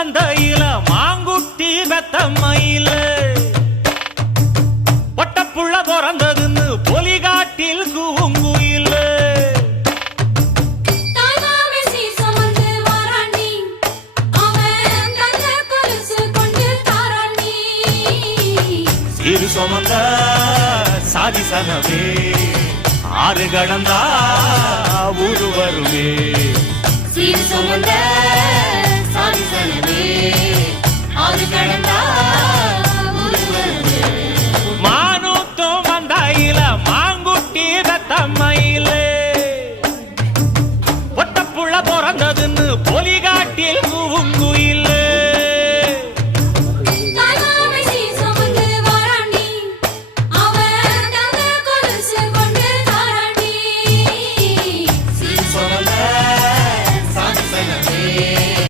மந்தையில மாங்குட்டி வெத்தம்மையில பொட்டப்புள்ள பிறந்ததுன்னு பொலிகாட்டில் கூங்குயில சீரு சுமந்த சாதிசனவே ஆறு கடந்தா ஊரு வருமே சீர் சுமந்த